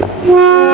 Yeah.